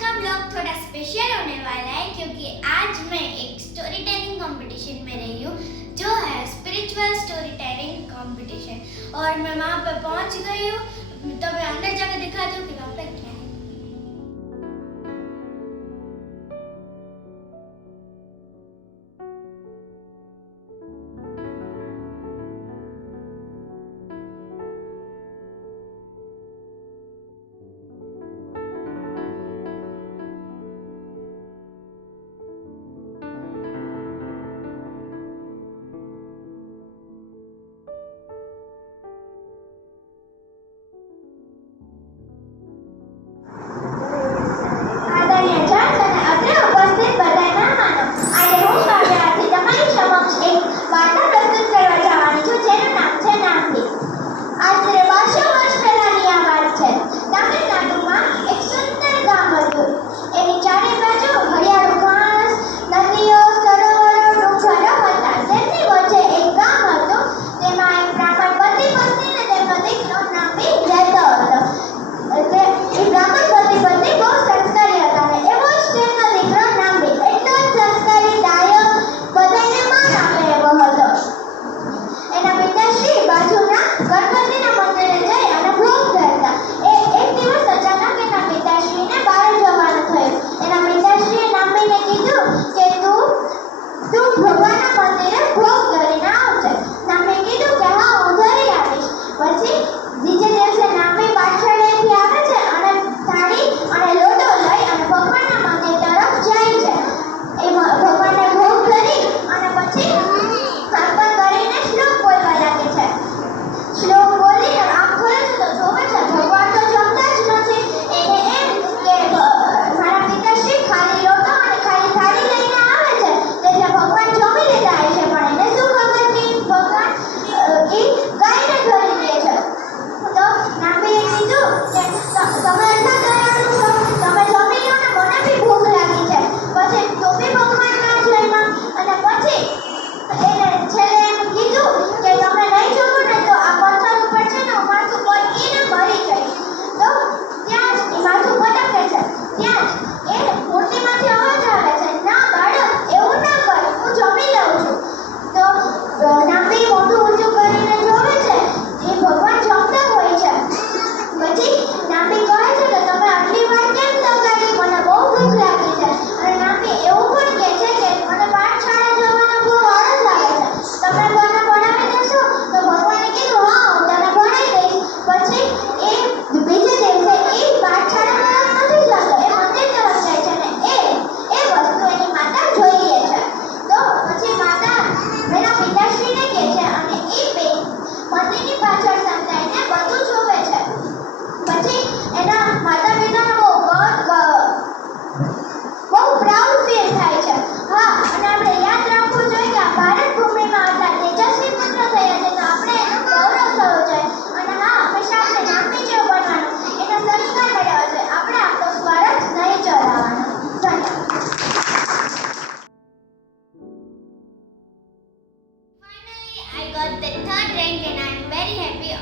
का ब्लॉग थोड़ा स्पेशल होने वाला है क्योंकि आज मैं एक स्टोरी टेलिंग कंपटीशन में रही हूँ जो है स्पिरिचुअल स्टोरी टेलिंग कंपटीशन। और मैं वहाँ पर पहुँच गई हूँ, तो मैं अंदर जाकर दिखा दूँ कि वहाँ पर क्या है।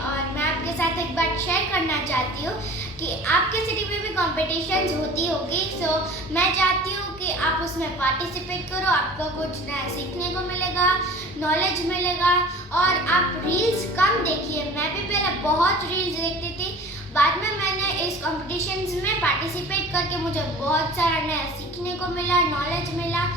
और मैं आपके साथ एक बात शेयर करना चाहती हूँ कि आपके सिटी में भी कॉम्पिटिशन्स होती होगी। सो मैं चाहती हूँ कि आप उसमें पार्टिसिपेट करो, आपको कुछ नया सीखने को मिलेगा, नॉलेज मिलेगा। और आप रील्स कम देखिए, मैं भी पहले बहुत रील्स देखती थी, बाद में मैंने इस कॉम्पिटिशन्स में पार्टिसिपेट करके मुझे बहुत सारा नया सीखने को मिला, नॉलेज मिला।